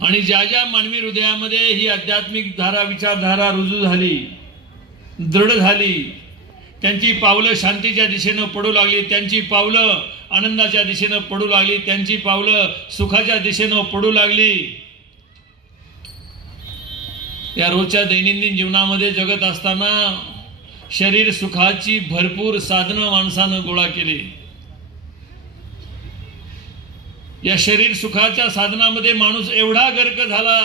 आणि ज्या ज्या मानवी हृदयामध्ये ही आध्यात्मिक धारा विचारधारा रुजू झाली, दृढ झाली, त्यांची पावलं शांतीच्या दिशेनं पडू लागली, त्यांची पावलं आनंदाच्या दिशेनं पडू लागली, त्यांची पावलं सुखाच्या दिशेनं पडू लागली. या रोजच्या दैनंदिन जीवनामध्ये जगत असताना शरीर सुखाची भरपूर साधनं माणसानं गोळा केली. या शरीर सुखाच्या साधनामध्ये माणूस एवढा गर्क झाला,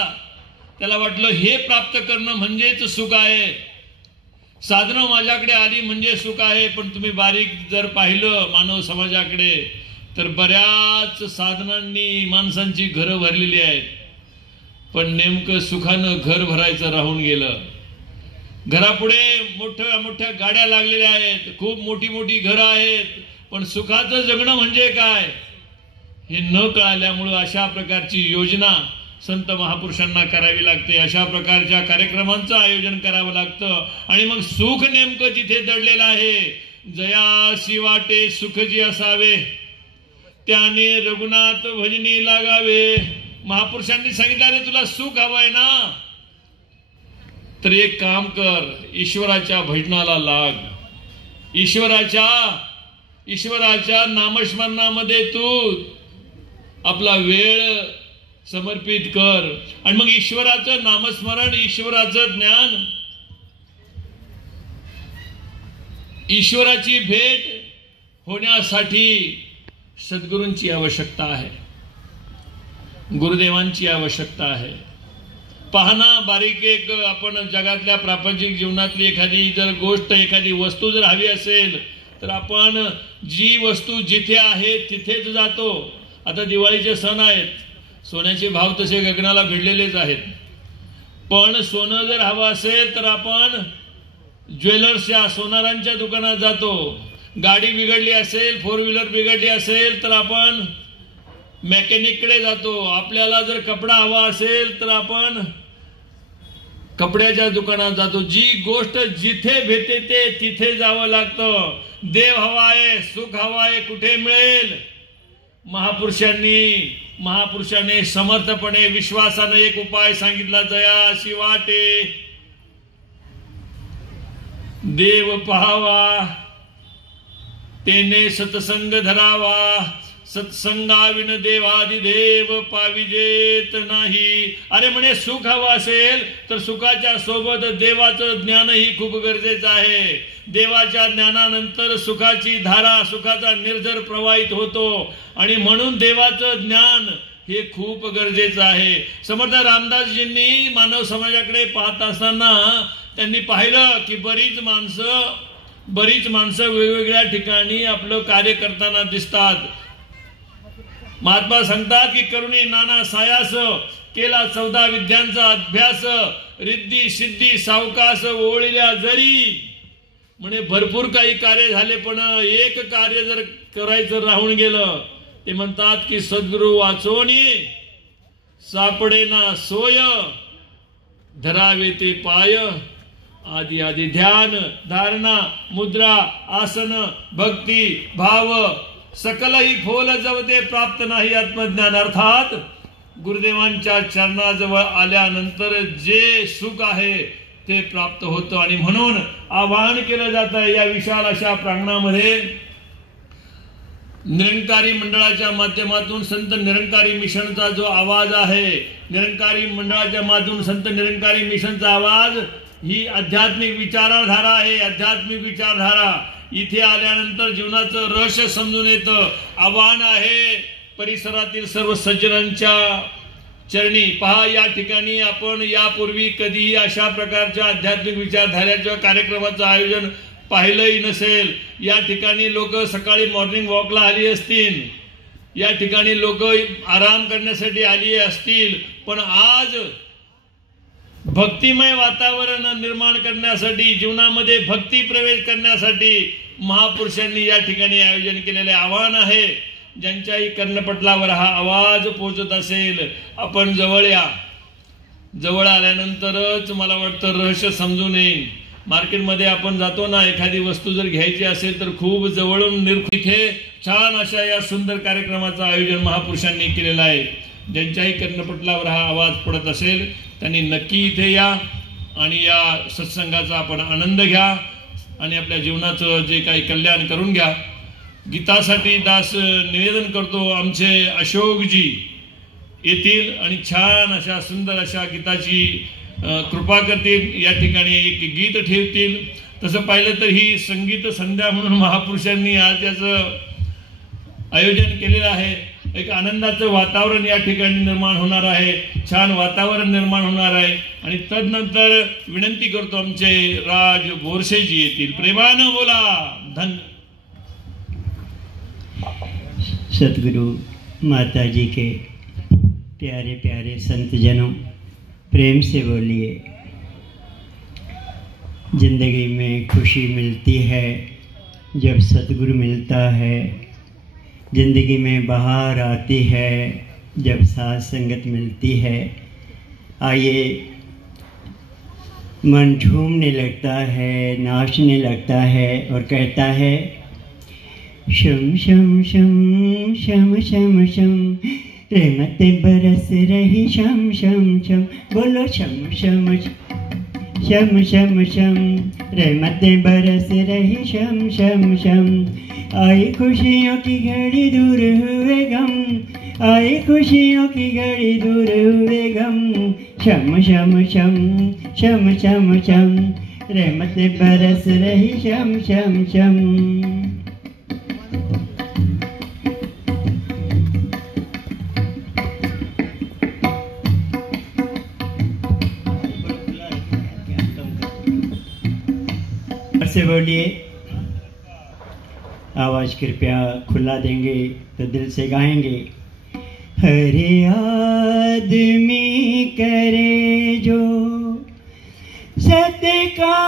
त्याला वाटलं हे प्राप्त करणं म्हणजेच सुख आहे, साधनं माझ्याकडे आली म्हणजे सुख आहे. पण तुम्ही बारीक जर पाहिलं मानव समाजाकडे तर बऱ्याच साधनांनी माणसांची घरं भरलेली आहेत, पण नेमकं सुखानं घर भरायचं राहून गेलं. घरापुढे मोठ्या मोठ्या गाड्या लागलेल्या आहेत, खूप मोठी मोठी घरं आहेत, पण सुखाचं जगणं म्हणजे काय हे न कळाल्यामुळं अशा प्रकारची योजना संत महापुरुषांना करावी लागते, अशा प्रकारच्या कार्यक्रमांचं आयोजन करावं लागतं. आणि मग सुख नेमकं तिथे दडलेलं आहे. जयासी वाटे सुख जी असावे, त्याने रघुनाथ भजनी लागावे. महापुरुषांनी सांगितलं, अरे तुला सुख हवंय ना, तर एक काम कर, ईश्वराच्या भजनाला लाग, ईश्वराच्या नामस्मरणामध्ये तू आपला वेळ समर्पित कर. आणि मग ईश्वराचं नामस्मरण, ईश्वराचं ज्ञान, ईश्वराची भेट होण्यासाठी सद्गुरूंची आवश्यकता आहे, गुरुदेवांची आवश्यकता आहे. पाहना बारीक एक आपण जगातल्या प्रापंचिक जीवनातली एखादी जर गोष्ट, एखादी वस्तू जर हवी असेल तर आपण जी वस्तू जिथे आहे तिथेच जातो. आता दिवाळीचे सण आहेत, सोन्याचे भाव तसे गगनाला भिडलेलेच आहेत, पण सोनं जर हवं असेल तर आपण ज्वेलर्सच्या, सोनारांच्या दुकानात जातो. गाडी बिघडली असेल, फोर व्हीलर बिघडली असेल तर आपण मेकॅनिककडे जातो. आपल्याला जर कपडा हवा असेल तर आपण कपड्याच्या दुकानात जातो. जी गोष्ट जिथे भेटते तिथे जावं लागतं. देव हवा आहे, सुख हवा आहे, कुठे मिळेल? महापुरुषांनी समर्थपणे विश्वासाने एक उपाय सांगितला, जयासी वाटे देव पाहावा, तेने सत्संग धरावा, सत्संगाविन देवादिदेव पाविजेत नाही. अरे म्हणे सुख हवं असेल तर सुखाच्या सोबत देवाचं ज्ञानही खूप गरजेचं आहे. देवाच्या ज्ञानानंतर सुखाची धारा, सुखाचा निर्झर प्रवाहित होतो, आणि म्हणून देवाचं ज्ञान हे खूप गरजेचं आहे. समर्थ रामदासजींनी मानव समाजाकडे पाहत असताना त्यांनी पाहिलं की बरीच माणसं वेगवेगळ्या ठिकाणी आपलं कार्य करताना दिसतात. महात्मा सांगतात की करुणी नाना सायास, केला 14 विद्यांचा अभ्यास, रिद्धी सिद्धी सावकाश ओळील्या जरी. म्हणे भरपूर काही कार्य झाले, पण एक कार्य जर करायचं राहून गेलं, ते म्हणतात की सद्गुरु वाचोनी सापडे ना सोय, धरावे ते पाय, आदि आदि ध्यान धारणा मुद्रा आसन भक्ती भाव सकलही फोल जवते प्राप्त नाही आत्मज्ञान. अर्थात गुरुदेवांच्या चरणाजवळ आल्यानंतर जे सुख आहे ते प्राप्त होतं. आणि म्हणून आवाहन केलं जातं या विशाल अशा प्रांगणामध्ये निरंकारी मंडळाच्या माध्यमातून संत निरंकारी मिशनचा जो आवाज आहे, निरंकारी मंडळाच्या माध्यमातून संत निरंकारी मिशनचा आवाज ही आध्यात्मिक विचारधारा आहे. आध्यात्मिक विचारधारा इथे आल्यानंतर जीवनाचं रहस्य समजून येतं. आव्हान आहे परिसरातील सर्व सज्जनांच्या चरणी. पहा, या ठिकाणी आपण यापूर्वी कधीही अशा प्रकारच्या आध्यात्मिक विचारधारेच्या कार्यक्रमाचं आयोजन पाहिलंही नसेल. या ठिकाणी लोक सकाळी मॉर्निंग वॉकला आली असतील, या ठिकाणी लोक आराम करण्यासाठी आली असतील, पण आज भक्तिमय वातावरण निर्माण करण्यासाठी, जीवनामध्ये भक्ती प्रवेश करण्यासाठी महापुरुषांनी या ठिकाणी आयोजन केलेले आव्हान आहे. ज्यांच्याही कर्णपटलावर हा आवाज पोहोचत असेल, आपण जवळ या. जवळ आल्यानंतरच मला वाटतं रहस्य समजून येईल. मार्केटमध्ये आपण जातो ना, एखादी वस्तू जर घ्यायची असेल तर खूप जवळून इथे छान अशा या सुंदर कार्यक्रमाचं आयोजन महापुरुषांनी केलेलं आहे. ज्यांच्याही कर्णपटलावर हा आवाज पडत असेल त्यांनी नक्की इथे या आणि या सत्संगाचा आपण आनंद घ्या आणि आपल्या जीवनाचं जे काही कल्याण करून घ्या. गीतासाठी दास निवेदन करतो, आमचे अशोकजी येतील आणि छान अशा सुंदर अशा गीताची कृपा करतील. या ठिकाणी एक गीत ठेवतील. तसं पाहिलं तर ही संगीत संध्या म्हणून महापुरुषांनी आज याचं आयोजन केलेलं आहे. एक आनंदाचं वातावरण या ठिकाणी निर्माण होणार आहे, छान वातावरण निर्माण होणार आहे. आणि तदनंतर विनंती करतो आमचे राज बोरसेजी येतील. प्रेमानं बोला. धन्य. सतगुरु माता जी के प्यारे प्यारे संत जनों, प्रेम से बोलिए. ज़िंदगी में खुशी मिलती है जब सतगुरु मिलता है. ज़िंदगी में बहार आती है जब साथ संगत मिलती है. आइए, मन झूमने लगता है, नाचने लगता है और कहता है शम शम शम शम शम शम, रहमतें बरस रही शम शम शम. बोलो शम शम शम शम शम, रहमतें बरस रही शम शम शम. आई खुशियों की घड़ी दूर हुए गम, आई खुशियों की घड़ी दूर हुए गम. शम शम शम शम शम शम, रहमतें बरस रही शम शम शम. से बोलिए. आवाज़ कृपया खुला देंगे तो दिल से गाएंगे. हर आदमी करे जो सत्कार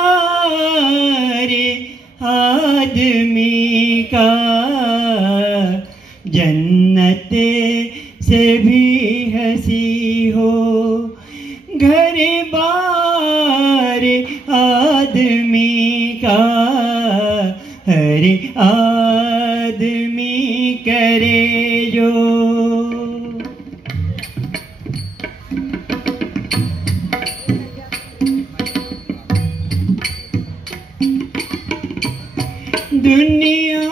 आदमी का, जन्नत से भी हंसी हो घर बार आदमी का. हर आदमी करे जो. दुनिया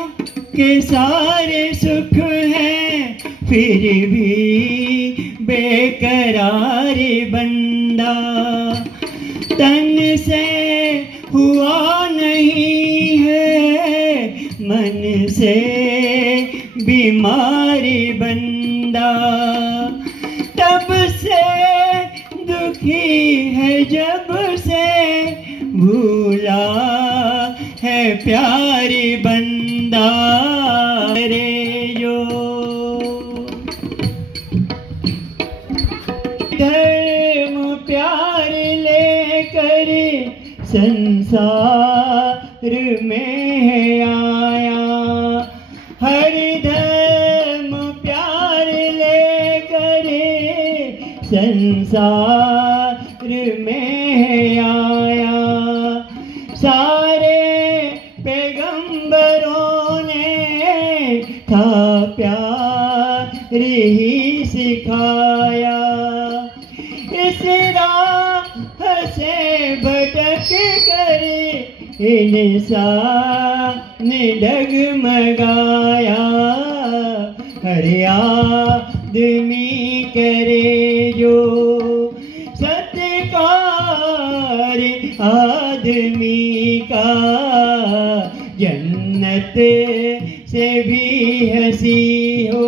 के सारे सुख हैं फिर भी बेकरार बंदा. तन से हुआ नहीं है, मन से बीमारी बंदा. तब से दुखी है जब से भूला है प्यारी बंदा. रे जो धर्म प्यार लेकर संसार में आया. हर धर्म प्यार लेकर संसार में आया. सारे पैगंबरों ने था प्यार ही सिखाया. इस राह से भटक कर इंसान डगमगाया. हर आदमी करे जो सत्कार आदमी का, जन्नत से भी हंसी हो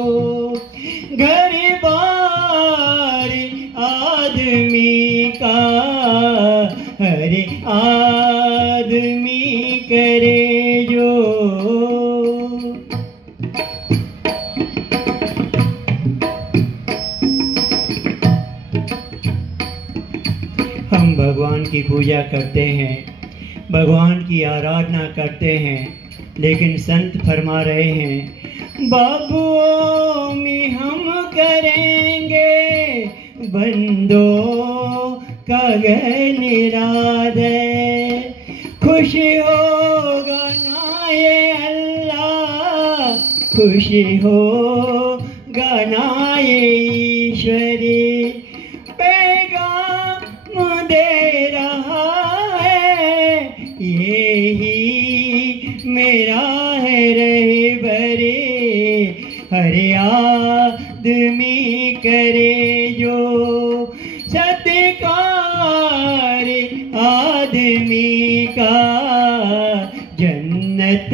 घर बार आदमी का. हर आदमी करे जो. हम भगवान की पूजा करते हैं, भगवान की आराधना करते हैं, लेकिन संत फरमा रहे हैं बाबुओं में हम करेंगे बंदों का निरादर. खुश होगा ना ये अल्लाह, खुश होगा ना ये ईश्वर. बरे पैगाम दे रहा है, यही मेरा है रहे बरे। हर आदमी करे जो सत्कार आदमी का, जन्नत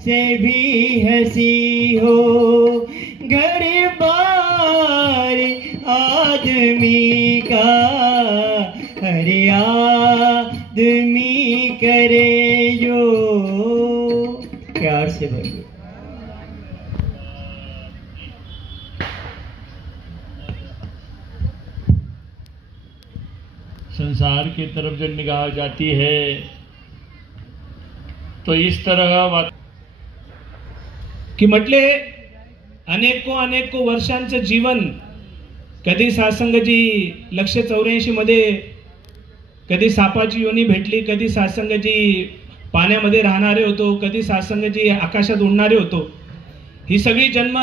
से भी हंसी हो घर बार आदमी का। हर आदमी करे जो, प्यार से बोलिए। संसार की तरफ जब निगाह जाती है तो इस तरह की म्हटले अनेको वर्षांचं जीवन, कधी सासंगजी 184 मध्ये, कधी सापाची योनी भेटली, कधी सासंगजी पाण्यामध्ये राहणारे होतो, कधी सासंगजी आकाशात उडणारे होतो। ही सगळी जन्म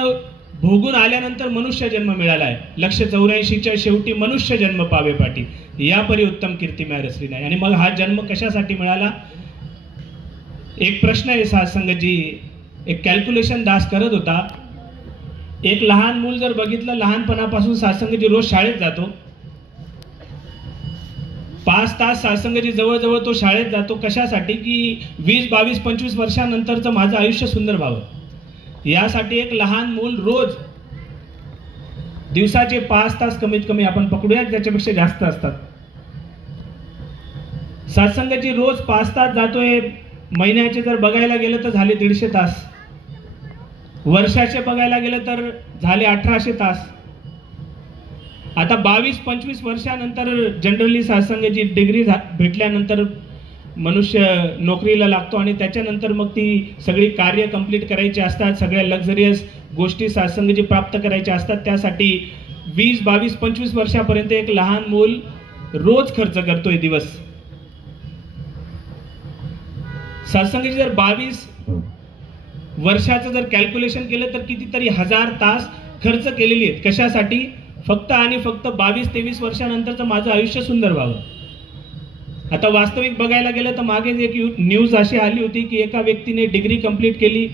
भोगून आल्यानंतर मनुष्य जन्म मिळाला आहे। 184च्या शेवटी मनुष्य जन्म पावे पाटी, या परी उत्तम कीर्ती म्या रचली नाही। आणि मग हा जन्म कशासाठी मिळाला? एक प्रश्न आहे सासंगजी, एक कॅल्क्युलेशन दास करत होता। एक लहान मूल जर बघितलं, लहानपणापासून सासंगजी रोज शाळेत जातो, 5 तास सासंगजी जवळजवळ तो शाळेत जातो। कशासाठी? की 20, 22, 25 वर्षानंतरचं माझं आयुष्य सुंदर व्हावं, यासाठी एक लहान मूल रोज दिवसाचे 5 तास कमीत कमी आपण पकडूया, त्याच्यापेक्षा जास्त असतात। सासंगजी रोज 5 तास जातोय। महिन्याचे जर बघायला गेलं तर झाले 150 तास, वर्षाचे बघायला गेलं तर झाले 1800 तास। आता 22-25 वर्षानंतर जनरली सासंगजी डिग्री भेटल्यानंतर मनुष्य नोकरीला लागतो आणि त्याच्यानंतर मग ती सगळी कार्य कंप्लीट करायची असतात, सगळ्या लक्झरियस गोष्टी सासंगजी प्राप्त करायच्या असतात। त्यासाठी 20, 22, 25 वर्षापर्यंत एक लहान मूल रोज खर्च करतोय दिवस। सासंगजी जर 22 वर्षाचं जर कॅल्क्युलेशन केलं तर कितीतरी 1000 तास खर्च केलेली आहेत। कशासाठी? फक्त आणि फक्त 22-23 वर्षानंतरचं माझं आयुष्य सुंदर व्हावं। आता वास्तविक बघायला गेलं तर मागेच एक न्यूज अशी आली होती की एका व्यक्तीने डिग्री कंप्लीट केली,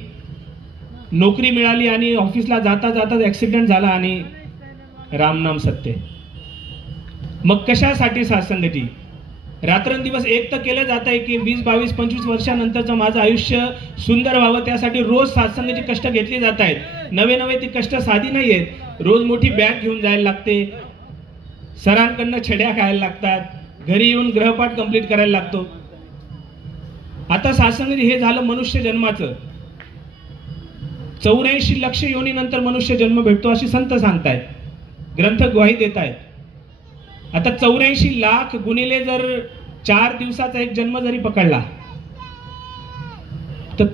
नोकरी मिळाली आणि ऑफिसला जाता जाता ऍक्सिडेंट झाला आणि रामनाम सत्य। मग कशासाठी सासंगजी? रात्रंदिवस एक तर केलं जात आहे की 20, 22, 25 वर्षानंतरचं माझं आयुष्य सुंदर व्हावं, त्यासाठी रोज सासंगजी कष्ट घेतली जात आहेत। नवे ती कष्ट साधी नाही आहेत। रोज मोठी बॅग घेऊन जायला लागते, सरांकडनं छड्या खायला लागतात, घरी येऊन ग्रहपाठ कंप्लीट करायला लागतो। आता सासंगजी हे झालं मनुष्य जन्माचं। 84 लक्ष योनीनंतर मनुष्य जन्म भेटतो अशी संत सांगतायत, ग्रंथ ग्वाही देत आहेत। आता 84 लाख गुणिले जर 4 दिवसाचा एक जन्म जरी पकडला तर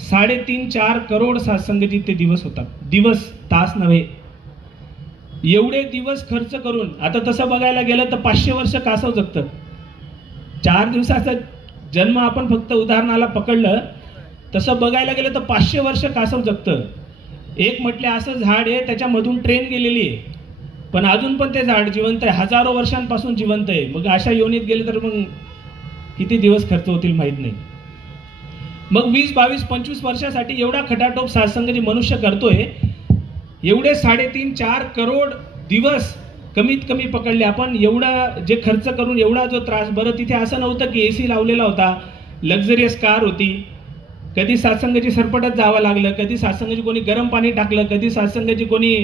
3.5-4 करोड सासंगजी ते दिवस होतात। दिवस, तास नव्हे। एवढे दिवस खर्च करून, आता तसं बघायला गेलं तर 500 वर्ष कासव जगतं। 4 दिवसाचा जन्म आपण फक्त उदाहरणाला पकडलं, तसं बघायला गेलं तर 500 वर्ष कासव जगतं। एक म्हटले असं झाड आहे, त्याच्यामधून ट्रेन गेलेली आहे, पण अजून पण ते झाड जिवंत आहे, हजारो वर्षांपासून जिवंत आहे। मग अशा योनीत गेले तर मग किती दिवस खर्च होतील माहित नाही। मग 20, 22, 25 वर्षासाठी एवढा खटाटोप सासंगजी मनुष्य करतोय। एवढे 3.5-4 करोड दिवस कमीत कमी पकडले आपण, एवढा जे खर्च करून एवढा जो त्रास। बरं, तिथे असं नव्हतं की AC लावलेला होता, लक्झरियस कार होती, कधी सासंगजी सरपटत जावं लागलं, कधी सासंगजी कोणी गरम पाणी टाकलं, कधी सासंगजी कोणी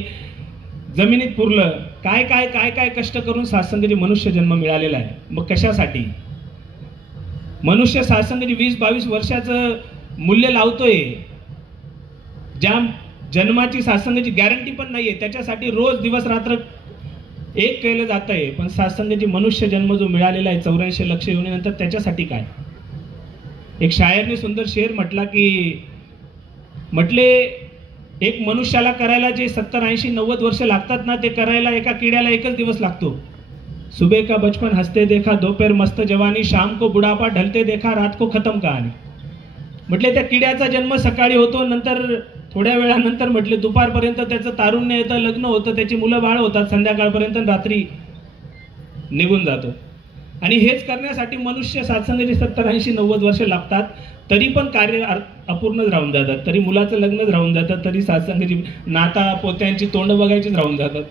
जमिनीत पुरलं। काय काय काय काय कष्ट करून सासंगजी मनुष्य जन्म मिळालेला आहे। मग कशासाठी? मनुष्य सासंगजी 20-22 वर्षाचं मूल्य लावतोय, ज्या जन्माची सासंगजी गॅरंटी पण नाहीये, त्याच्यासाठी रोज दिवस रात्र एक केलं जात आहे। पण सासंगजी मनुष्य जन्म जो मिळालेला आहे 84 लक्ष योनीनंतर, त्याच्यासाठी काय? एक शायरने सुंदर शेर म्हटला की, म्हटले एक मनुष्याला करायला जे 70, 80, 90 वर्ष लागतात ना, ते करायला एका किड्याला 1च दिवस लागतो। सुबह का बचपन हंसते देखा, दोपहर मस्त जवानी, शाम को बुढ़ापा ढलते देखा, रात को खत्म कहानी। म्हटले त्या किड्याचा जन्म सकाळी होतो, नंतर थोड्या वेळानंतर म्हटले दुपारपर्यंत त्याचं तारुण्य येतं, लग्न होतं, त्याची मुलं बाळ होतात, संध्याकाळपर्यंत रात्री निघून जातो. आणि हेच करण्यासाठी मनुष्य सात्संगाची 70-80-90 वर्ष लागतात, तरी पण कार्य अपूर्णच राहून जातात, तरी मुलाचं लग्नच राहून जातं, तरी सात्संगाची नाता पोत्यांची तोंड बघायचीच राहून जातात.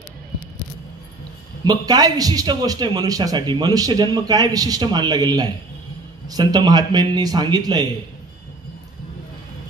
मग काय विशिष्ट गोष्ट आहे मनुष्यासाठी? मनुष्य जन्म काय विशिष्ट मानला गेलेला आहे? संत महात्म्यांनी सांगितलंय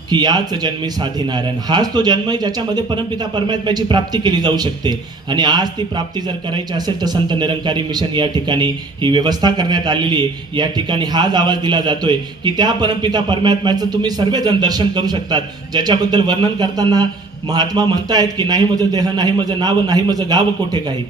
की याच जन्मी साधी नारायण. हाच तो जन्म आहे ज्याच्यामध्ये परमपिता परमात्म्याची प्राप्ती केली जाऊ शकते. आणि आज ती प्राप्ती जर करायची असेल तर संत निरंकारी मिशन या ठिकाणी ही व्यवस्था करण्यात आलेली आहे. या ठिकाणी हाच आवाज दिला जातोय की त्या परमपिता परमात्म्याचं तुम्ही सर्वजण दर्शन करू शकतात, ज्याच्याबद्दल वर्णन करताना महात्मा म्हणतायत की नाही माझं देह, नाही माझं नाव, नाही माझं गाव कोठे काही,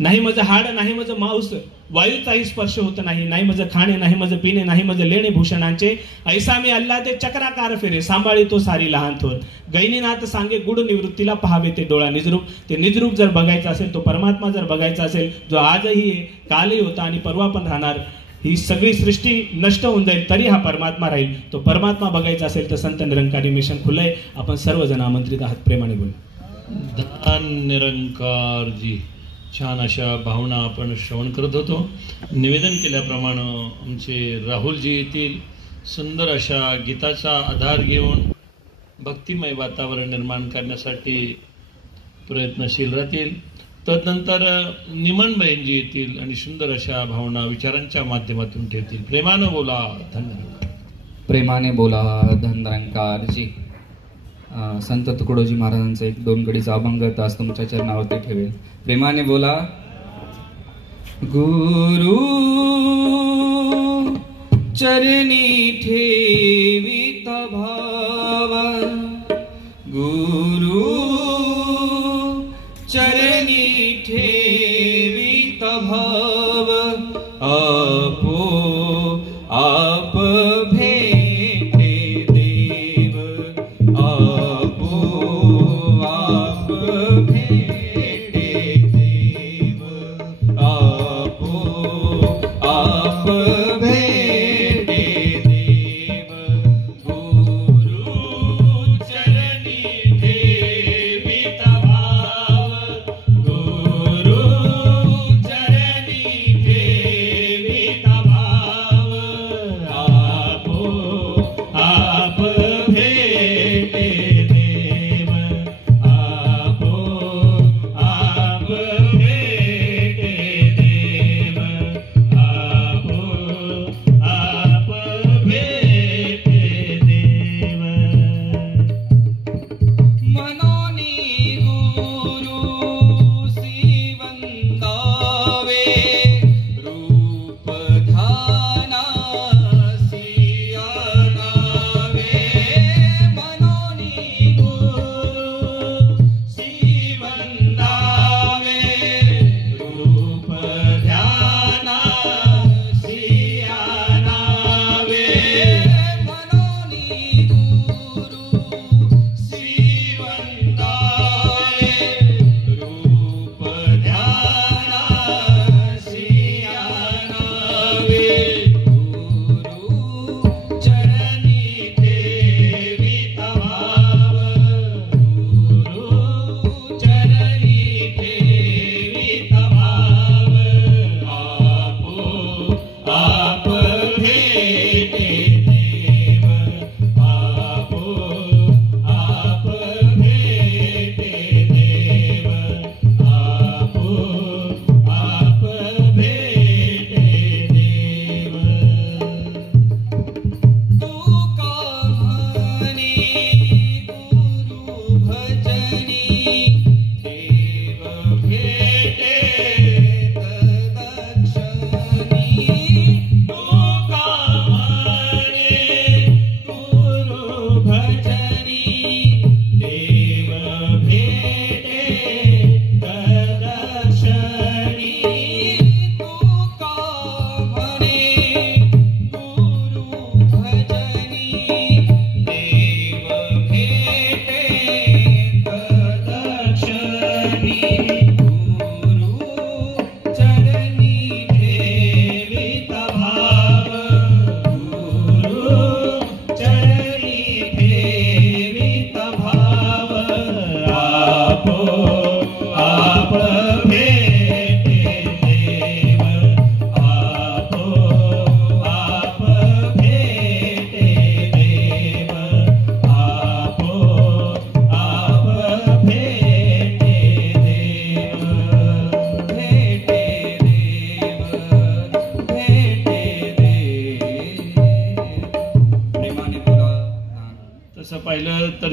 नाही माझं हाड, नाही माझं मांस, वायूचाही स्पर्श होत नाही, नाही माझं खाणे, नाही माझं पिणे, नाही माझं लेणे भूषणांचे, ऐसा मी अल्ला ते चक्राकार फिरे, सांभाळी तो सारी लहान थोर, गैनीनाथ सांगे गुड निवृत्तीला पहावे ते डोळा निजरूप. ते निजरूप जर बघायचं असेल, तो परमात्मा जर बघायचा असेल, जो आजही आहे, कालही होता आणि परवा पण राहणार, ही सगळी सृष्टी नष्ट होऊन जाईल तरी हा परमात्मा राहील, तो परमात्मा बघायचा असेल तर संत निरंकारी मिशन खुलंय. आपण सर्वजण आमंत्रित आहात, प्रेमाने बोल. धन निरंकार जी. छान अशा भावना आपण श्रवण करत होतो. निवेदन केल्याप्रमाणे आमचे राहुलजी येथील सुंदर अशा गीताचा आधार घेऊन भक्तिमय वातावरण निर्माण करण्यासाठी प्रयत्नशील राहतील. तदनंतर निमनबहीणजी येतील आणि सुंदर अशा भावना विचारांच्या माध्यमातून ठेवतील. प्रेमानं बोला धन. प्रेमाने बोला धन निरंकारजी. संत तुकडोजी महाराजांचा 1-2 कडीचा अभंग आज तुमच्या चरणावरती ठेवेल. प्रेमाने बोला. गुरु चरणी ठेवीत भाव, गुरु चरणी ठेवीत भाव, आपो आप भेटे देव, आपो आप भेटे देव, आपो आप भेटे देव. गुरु चरणी ठेवीत भाव, गुरु चरणी ठेवीत भाव, आपो आप भेटे देव, आपो आप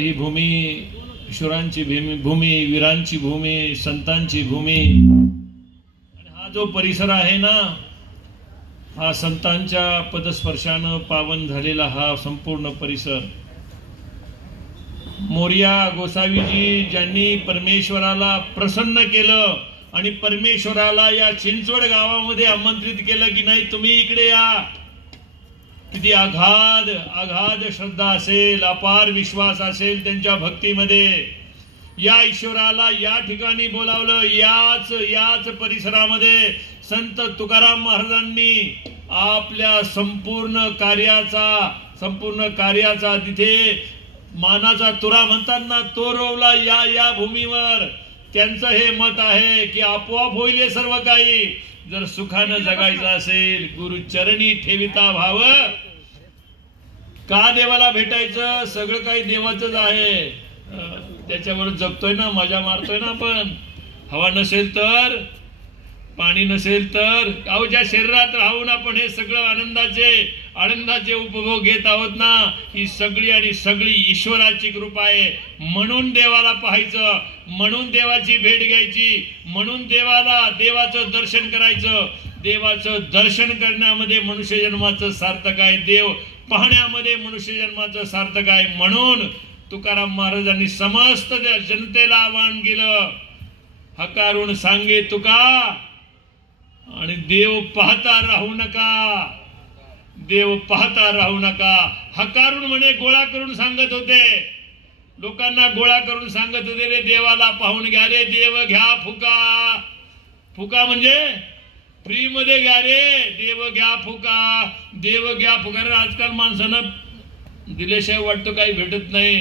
ही भूमी ईश्वरांची भूमी, वीरांची भूमी, संतांची भूमी. आणि हा जो परिसर आहे ना, हा संतांच्या पदस्पर्शानं पावन झालेला हा संपूर्ण परिसर. मोरया गोसावीजी ज्यांनी परमेश्वराला प्रसन्न केलं आणि परमेश्वराला या चिंचवड गावामध्ये आमंत्रित केलं की नाही तुम्ही इकडे या. किती अगाध अगाध श्रद्धा असेल, अपार विश्वास असेल त्यांच्या भक्तीमध्ये. या ईश्वराला या ठिकाणी बोलावलं. याच परिसरामध्ये संत तुकाराम महाराजांनी आपल्या संपूर्ण कार्याचा तिथे मानाचा तुरा म्हणतात ना, तो रोवला या भूमीवर. त्यांचं हे मत आहे की आपोआप होईल सर्व काही. जर सुखानं जगायचं असेल, गुरुचरणी ठेविता भाव. का देवाला भेटायचं? सगळं काही देवाचंच आहे. त्याच्यावर जगतोय ना, मजा मारतोय ना आपण. हवा नसेल तर, पाणी नसेल तर, अहो ज्या शरीरात राहून आपण हे सगळं आनंदाचे उपभोग घेत आहोत ना, ही सगळी ईश्वराची कृपा आहे. म्हणून देवाला पाहायचं, म्हणून देवाची भेट घ्यायची, म्हणून देवाचं दर्शन करायचं. देवाचं दर्शन करण्यामध्ये मनुष्य जन्माचं सार्थक आहे, देव पाहण्यामध्ये मनुष्य जन्माचं सार्थक आहे. म्हणून तुकाराम महाराजांनी समस्त जनतेला आवाहन केलं, हकारून सांगे तुका आणि देव पाहता राहू नका. हकारून म्हणे गोळा करून सांगत होते, लोकांना गोळा करून सांगत होते, रे देवाला पाहून घ्या रे, देव घ्या फुका म्हणजे फ्री मध्ये घ्या रे, देव घ्या फुका. आजकाल माणसांना दिल्याशिवाय वाटतं काही भेटत नाही,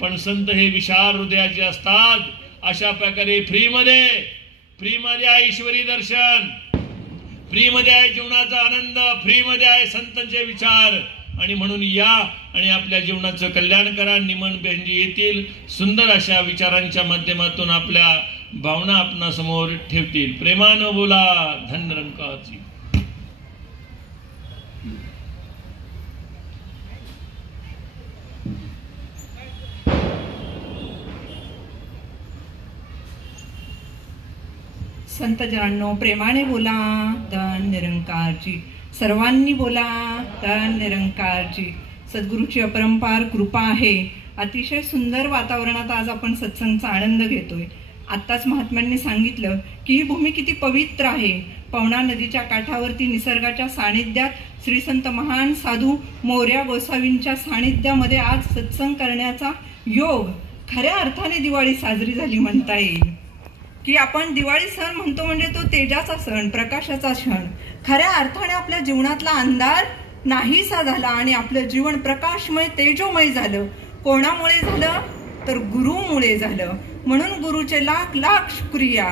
पण संत हे विशाल हृदयाचे असतात. अशा प्रकारे फ्री मध्ये आहे ईश्वरी दर्शन, फ्री मध्ये आहे जीवनाचा आनंद, फ्री मध्ये आहे संतांचे विचार. आणि म्हणून या आणि आपल्या जीवनाचं कल्याण करा. निमन बेंजी येतील, सुंदर अशा विचारांच्या माध्यमातून आपल्या भावना आपणासमोर ठेवतील. प्रेमानं बोला धनरंकाची. संतजनांनो, प्रेमाने बोला धन निरंकारची. सर्वांनी बोला धन निरंकारची. सद्गुरूची अपरंपार कृपा आहे. अतिशय सुंदर वातावरणात आज आपण सत्संगचा आनंद घेतोय. आत्ताच महात्म्यांनी सांगितलं की ही भूमी किती पवित्र आहे. पवना नदीच्या काठावरती निसर्गाच्या सानिध्यात श्री संत महान साधू मोरया गोसावींच्या सानिध्यामध्ये आज सत्संग करण्याचा योग. खऱ्या अर्थाने दिवाळी साजरी झाली म्हणता येईल. की आपण दिवाळी सण म्हणतो म्हणजे तो तेजाचा सण, प्रकाशाचा क्षण. खऱ्या अर्थाने आपल्या जीवनातला अंधार नाहीसा झाला आणि आपलं जीवन प्रकाशमय तेजोमय झालं. कोणामुळे झालं तर गुरुमुळे झालं. म्हणून गुरुचे लाख लाख शुक्रिया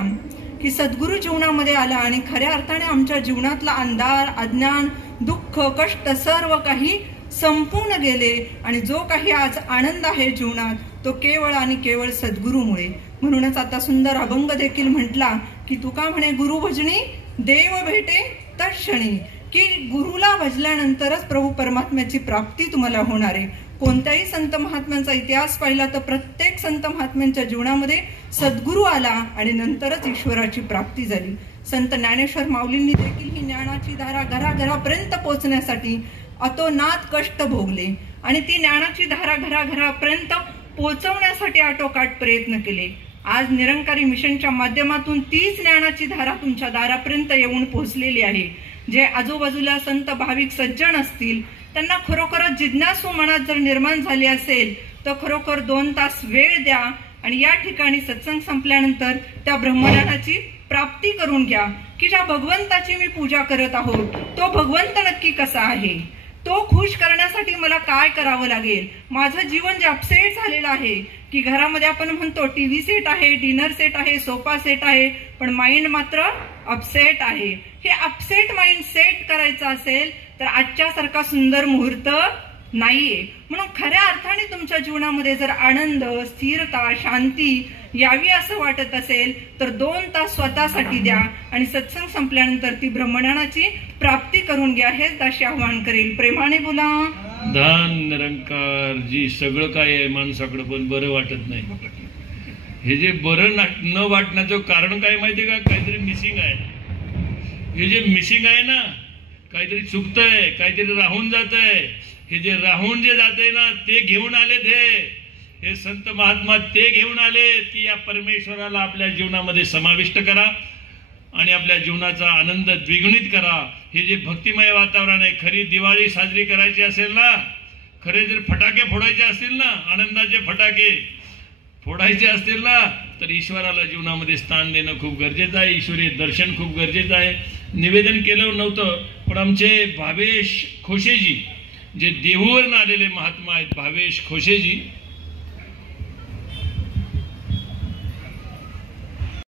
की सद्गुरु जीवनामध्ये आला आणि खऱ्या अर्थाने आमच्या जीवनातला अंधार, अज्ञान, दुःख, कष्ट सर्व काही संपूर्ण गेले. आणि जो काही आज आनंद आहे जीवनात तो केवळ आणि केवळ सद्गुरुमुळे. म्हणूनच आता सुंदर अभंग देखील म्हटला की तुका म्हणे गुरु भजनी देव भेटे तत्क्षणी. की गुरुला भजल्यानंतरच प्रभू परमात्म्याची प्राप्ती तुम्हाला होणार आहे. कोणत्याही संत महात्म्यांचा इतिहास पाहिला तर प्रत्येक संत महात्म्यांच्या जीवनामध्ये सद्गुरू आला आणि नंतरच ईश्वराची प्राप्ती झाली. संत ज्ञानेश्वर माऊलींनी देखील ही ज्ञानाची धारा घराघरापर्यंत पोहोचण्यासाठी अतोनात कष्ट भोगले आणि ती ज्ञानाची धारा घराघरापर्यंत पोहोचवण्यासाठी आटोकाट प्रयत्न केले. आज निरंकारी मिशनच्या माध्यमातून तीच ज्ञानाची धारा तुमच्या दारापर्यंत येऊन पोहोचलेली आहे. जे आजूबाजूला संत भाविक सज्जन असतील त्यांना खरोखरच जिज्ञासू मनात जर निर्माण झाली असेल तर खरोखर 2 तास वेळ द्या आणि या ठिकाणी सत्संग संपल्यानंतर त्या ब्रह्मज्ञानाची प्राप्ती करून घ्या. की ज्या भगवंताची मी पूजा करत आहोत तो भगवंत नक्की कसा आहे, तो खुश करण्यासाठी मला काय करावं लागेल. माझं जीवन जे अपसेट झालेलं आहे की घरामध्ये आपण म्हणतो टीव्ही सेट आहे, डिनर सेट आहे, सोफा सेट आहे, पण माइंड मात्र अपसेट आहे. हे अपसेट माइंड सेट करायचं असेल तर आजच्या सारखा सुंदर मुहूर्त नाहीये. म्हणून खऱ्या अर्थाने तुमच्या जीवनामध्ये जर आनंद, स्थिरता, शांती यावी असं वाटत असेल तर 2 तास स्वतःसाठी द्या आणि सत्संग संपल्यानंतर ती ब्रह्मज्ञानाची प्राप्ती करून घ्या. हेच दाशी आवाहन करेल. प्रेमाने बोला धन निरंकार जी सगळं काय आहे माणसाकडं, पण बरं वाटत नाही. हे जे बरं न वाटण्याचं कारण काय माहिती का? काहीतरी मिसिंग आहे. हे जे मिसिंग आहे ना, काहीतरी चुकतंय, काहीतरी राहून जात आहे. हे जे राहून जे जाते ना, ते घेऊन आलेत. हे संत महात्मा ते घेऊन आलेत की या परमेश्वराला आपल्या जीवनामध्ये समाविष्ट करा आणि आपल्या जीवनाचा आनंद द्विगुणित करा. हे जे भक्तिमय वातावरण आहे, खरी दिवाळी साजरी करायची असेल ना, खरे जर फटाके फोडायचे असतील ना, आनंदाचे फटाके फोडायचे असतील ना, तर ईश्वराला जीवनामध्ये स्थान देणं खूप गरजेचं आहे. ईश्वरी दर्शन खूप गरजेचं आहे. निवेदन केलं नव्हतं, पण आमचे भावेश खोशेजी जे देहूवरून आलेले महात्मा आहेत, भावेश खोशेजी,